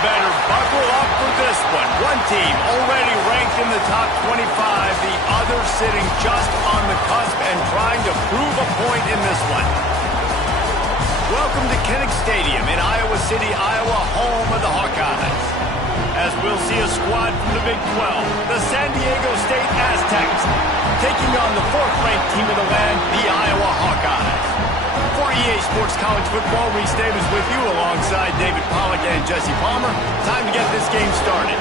better buckle up for this one. One team already ranked in the top 25, the other sitting just on the cusp and trying to prove a point in this one. Welcome to Kinnick Stadium in Iowa City, Iowa, home of the Hawkeyes. As we'll see a squad from the Big 12, the San Diego State Aztecs, taking on the fourth-ranked team of the land, the Iowa Hawkeyes. For EA Sports College Football, Reese Davis with you alongside David Pollack and Jesse Palmer. Time to get this game started.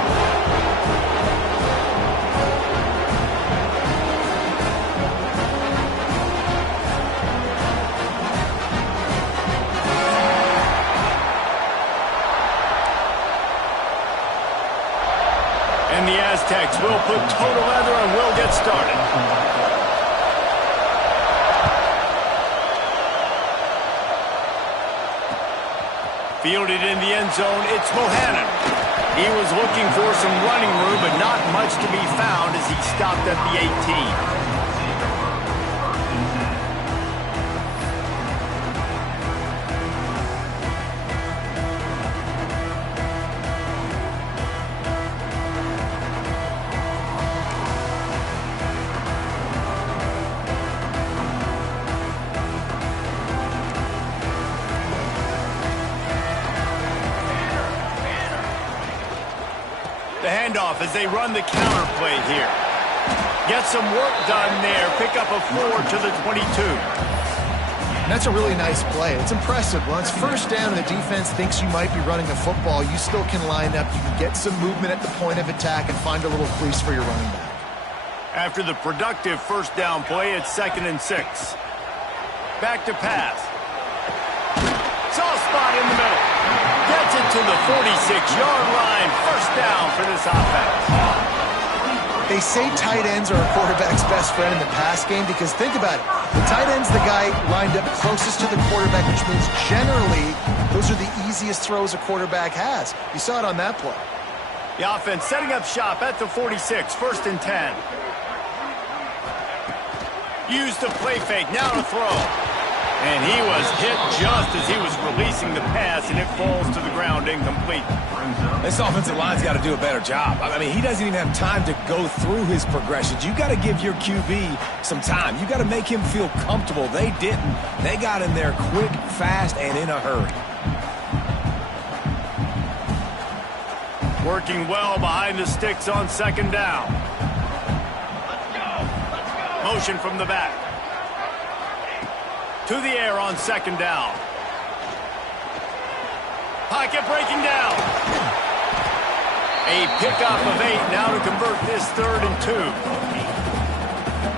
And the Aztecs will put total leather and will get started. Fielded in the end zone, it's Mohannan. He was looking for some running room, but not much to be found as he stopped at the 18. The handoff as they run the counter play here. Get some work done there. Pick up a 4 to the 22. That's a really nice play. It's impressive. When it's first down and the defense thinks you might be running a football, you still can line up. You can get some movement at the point of attack and find a little crease for your running back. After the productive first down play, it's 2nd and 6. Back to pass. Soft spot in the middle. Gets it to the 46-yard line. First down for this offense. They say tight ends are a quarterback's best friend in the pass game because think about it. The tight end's the guy lined up closest to the quarterback, which means generally those are the easiest throws a quarterback has. You saw it on that play. The offense setting up shop at the 46, 1st and 10. Use the play fake, now to throw. And he was hit just as he was releasing the pass, and it falls to the ground incomplete. This offensive line's got to do a better job. I mean, he doesn't even have time to go through his progressions. You got to give your QB some time. You got to make him feel comfortable. They didn't. They got in there quick, fast, and in a hurry. Working well behind the sticks on 2nd down. Motion from the back. To the air on 2nd down. Pocket breaking down. A pickup of 8 now to convert this 3rd and 2.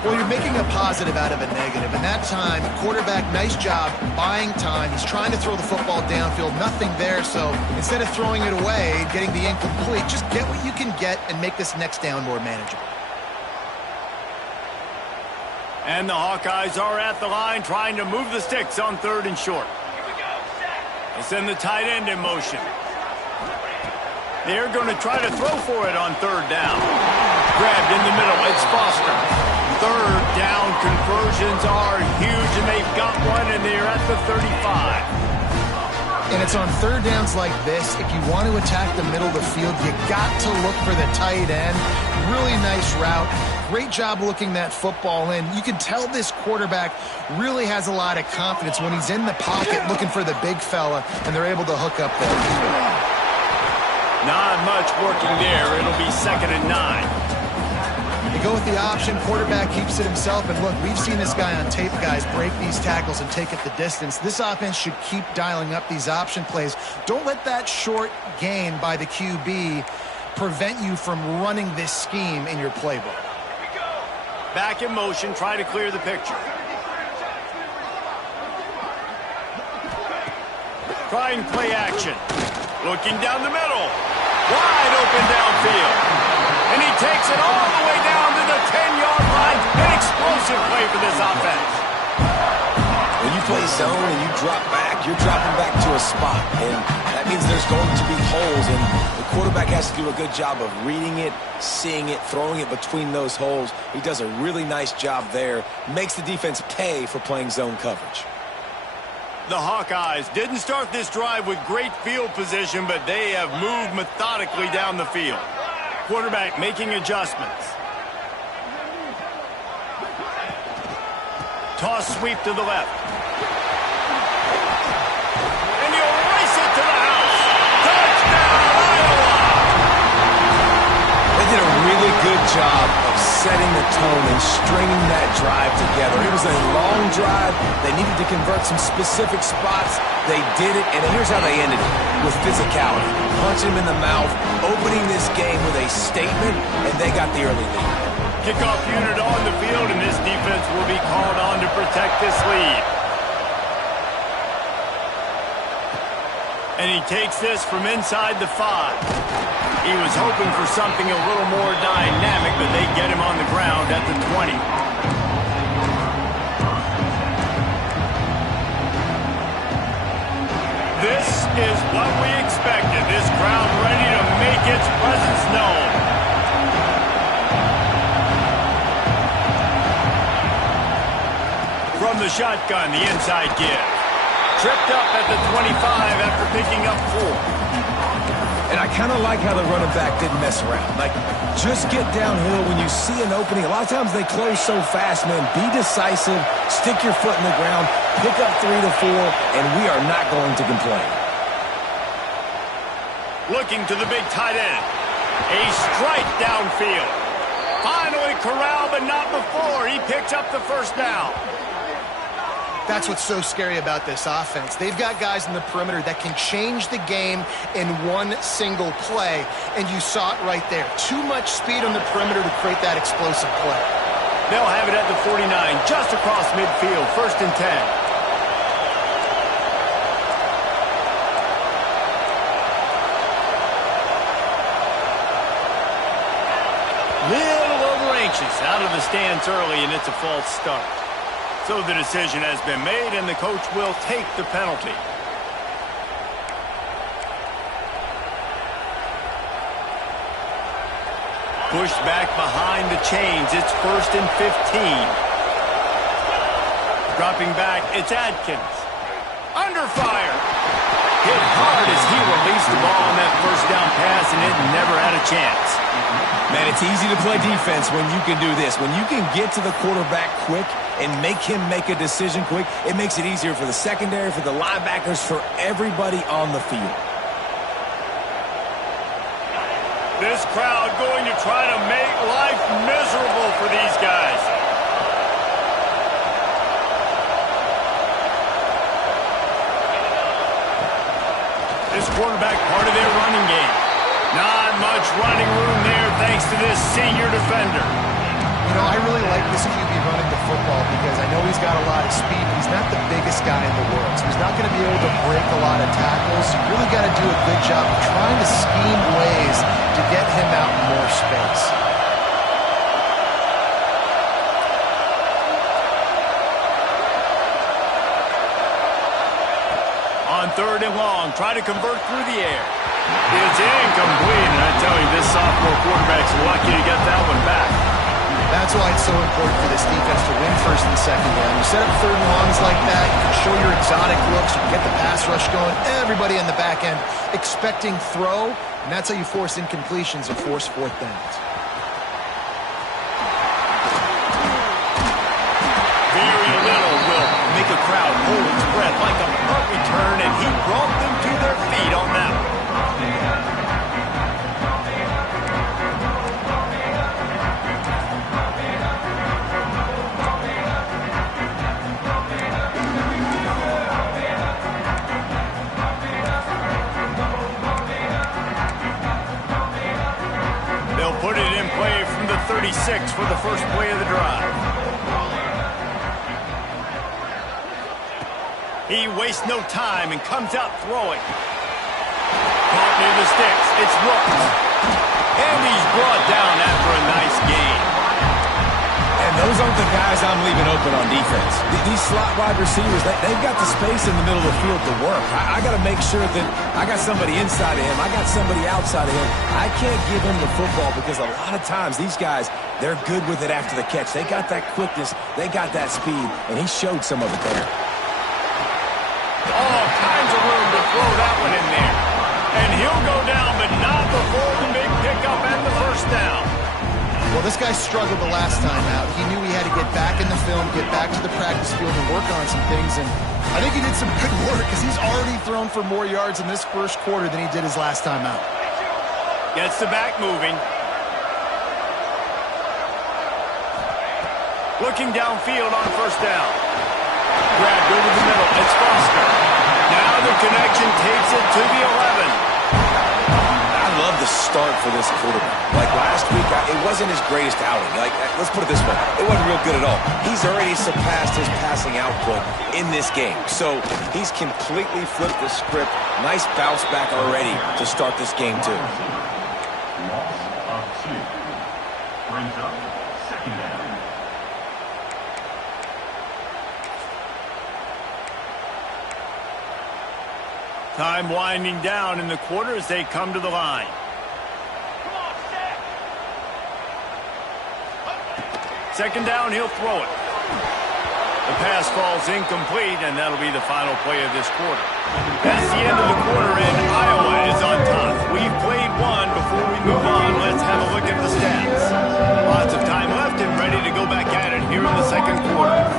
Well, you're making a positive out of a negative. And that time, quarterback, nice job buying time. He's trying to throw the football downfield. Nothing there. So instead of throwing it away, getting the incomplete, just get what you can get and make this next down more manageable. And the Hawkeyes are at the line trying to move the sticks on 3rd and short. They send the tight end in motion. They're going to try to throw for it on 3rd down. Grabbed in the middle. It's Foster. 3rd down conversions are huge, and they've got one, and they're at the 35. And it's on 3rd downs like this. If you want to attack the middle of the field, you got to look for the tight end. Really nice route. Great job looking that football in. You can tell this quarterback really has a lot of confidence when he's in the pocket looking for the big fella, and they're able to hook up there. Not much working there. It'll be 2nd and 9. They go with the option. Quarterback keeps it himself. And look, we've seen this guy on tape, guys, break these tackles and take it the distance. This offense should keep dialing up these option plays. Don't let that short gain by the QB prevent you from running this scheme in your playbook. Back in motion, try to clear the picture. Trying play action. Looking down the middle. Wide open downfield. And he takes it all the way down to the 10-yard line. An explosive play for this offense. When you play zone and you drop back, you're dropping back to a spot. And that means there's going to be holes. And the quarterback has to do a good job of reading it, seeing it, throwing it between those holes. He does a really nice job there. Makes the defense pay for playing zone coverage. The Hawkeyes didn't start this drive with great field position, but they have moved methodically down the field. Quarterback making adjustments. Toss sweep to the left. And he'll race it to the house. Touchdown, Iowa! They did a really good job of setting the tone and stringing that drive together. It was a long drive. They needed to convert some specific spots. They did it, and here's how they ended it, with physicality. Punching him in the mouth, opening this game with a statement, and they got the early lead. Kickoff unit on the field, and this defense will be called on to protect this lead. And he takes this from inside the 5. He was hoping for something a little more dynamic, but they get him on the ground at the 20. This is what we expected. This crowd ready to make its presence known. From the shotgun, the inside give. Tripped up at the 25 after picking up 4. And I kind of like how the running back didn't mess around. Like, just get downhill when you see an opening. A lot of times they close so fast, man. Be decisive, stick your foot in the ground, pick up 3 to 4, and we are not going to complain. Looking to the big tight end. A strike downfield. Finally corralled, but not before. He picks up the first down. That's what's so scary about this offense. They've got guys in the perimeter that can change the game in one single play, and you saw it right there. Too much speed on the perimeter to create that explosive play. They'll have it at the 49, just across midfield, 1st and 10. Little over anxious, out of the stance early, and it's a false start. So the decision has been made, and the coach will take the penalty. Pushed back behind the chains. It's 1st and 15. Dropping back, it's Adkins. Under fire. Hit hard as he released the ball on that first down pass, and it never had a chance. Man, it's easy to play defense when you can do this. When you can get to the quarterback quick and make him make a decision quick, it makes it easier for the secondary, for the linebackers, for everybody on the field. This crowd going to try to make life miserable for these guys. This quarterback part of their running game. Not much running room there thanks to this senior defender. You know, I really like this QB running the football because I know he's got a lot of speed, but he's not the biggest guy in the world. So he's not going to be able to break a lot of tackles. You really got to do a good job of trying to scheme ways to get him out in more space. On 3rd and long, try to convert through the air. It's incomplete, and I tell you, this sophomore quarterback's lucky to get that one back. That's why it's so important for this defense to win 1st and 2nd down. You set up 3rd and longs like that, you can show your exotic looks, you can get the pass rush going, everybody in the back end expecting throw, and that's how you force incompletions or force 4th downs. Very little will make a crowd hold its breath like a punt return, and he brought them to their feet on that one. They'll put it in play from the 36 for the first play of the drive. He wastes no time and comes out throwing. Caught near the sticks. It's Rooks. And he's brought down after a nice gain. And those aren't the guys I'm leaving open on defense. These slot wide receivers, they've got the space in the middle of the field to work. I got to make sure that I got somebody inside of him. I got somebody outside of him. I can't give him the football because a lot of times these guys, they're good with it after the catch. They got that quickness. They got that speed, and he showed some of it there. All kinds of room to throw that one in there. And he'll go down, but not before the big pickup and the first down. Well, this guy struggled the last time out. He knew he had to get back in the film, get back to the practice field, and work on some things. And I think he did some good work because he's already thrown for more yards in this first quarter than he did his last time out. Gets the back moving. Looking downfield on first down. Grabbed over the middle. It's Foster. Now the connection takes it to the 11. I love the start for this quarterback. Like last week, it wasn't his greatest outing. Like, let's put it this way. It wasn't real good at all. He's already surpassed his passing output in this game. So he's completely flipped the script. Nice bounce back already to start this game, too. Loss of 2. Brings up second down. Time winding down in the quarter as they come to the line. Second down, he'll throw it. The pass falls incomplete, and that'll be the final play of this quarter. That's the end of the quarter, and Iowa is on top. We've played one. Before we move on, let's have a look at the stats. Lots of time left and ready to go back at it here in the second quarter.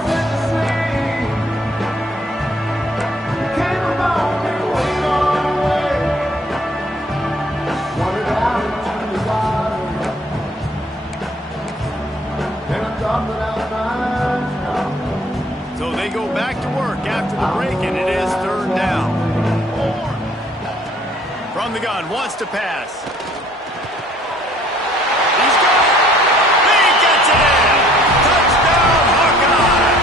So they go back to work after the break, and it is third down. From the gun, wants to pass. He's got it. He gets it in. Touchdown, Hawkeye.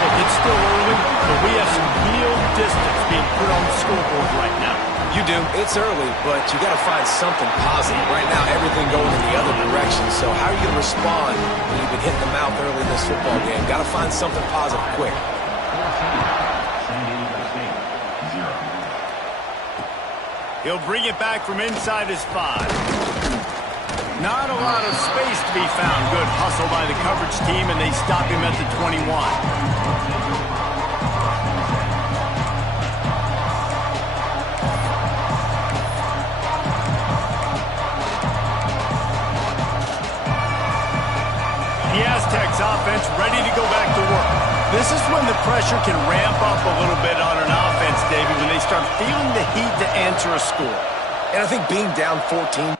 Look, it's still early, but we have some real distance being put on the scoreboard right now. You do. It's early, but you got to find something positive. Right now, everything going in the other direction. So how are you going to respond when you've been hitting the mouth early in this football game? Got to find something positive quick. He'll bring it back from inside his 5. Not a lot of space to be found. Good hustle by the coverage team, and they stop him at the 21. The Aztecs offense ready to go back to work. This is when the pressure can ramp up a little bit on an offense, David, when they start feeling the heat to answer a score. And I think being down 14